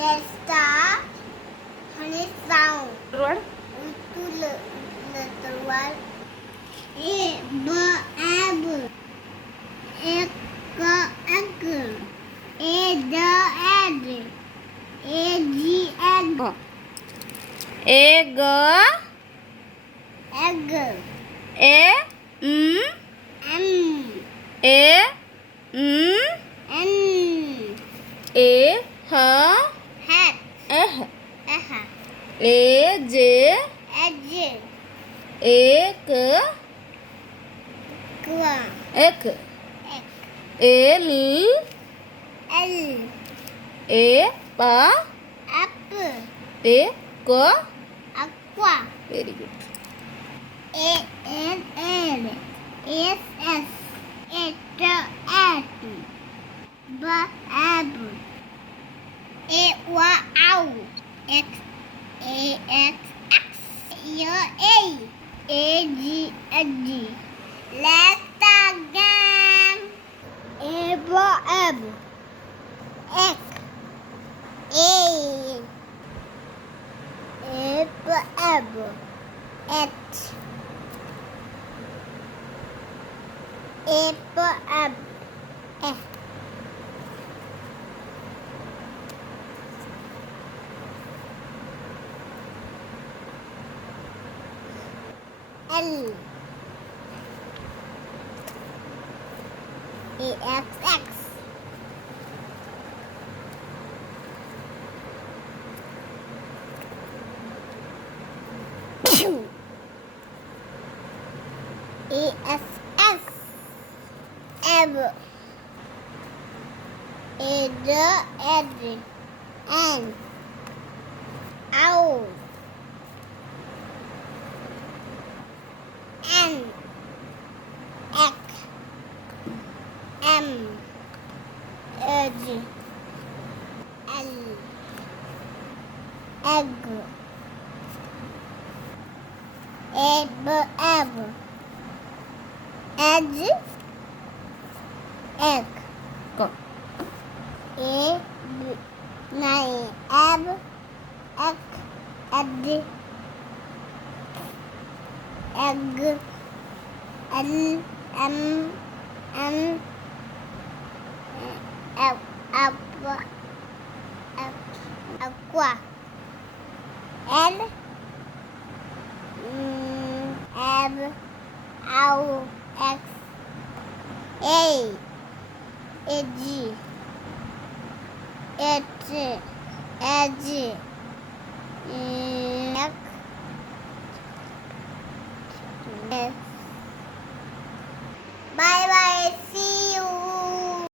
Let's start Phonics sound. Word. Two letter word. A, B, ab. Egg, egg. A, D, egg. A, G, egg. Egg. Egg. A M. A N. A H Hat. A J Edge. Ek Qua. Ek L L. A Pa Apple. A Ko. Aqua. Very good. A N N. S S. It at. B ab. A Y ow. X A X X. Y A. A G G. Let's start again. A B ab. X A. A B ab. H. A B ab. F. L. A X X. A S S. Ever. A D Ed. N. Ow. N. X. M. Edge. L. Egg. Ab. Edge. Egg. Go. A. Nine. Ab. Egg. Edge. Egg. L. M. N. Aqua. L. Ab. Ow. X. A. A G. H. Edge. Neck. Bye bye. See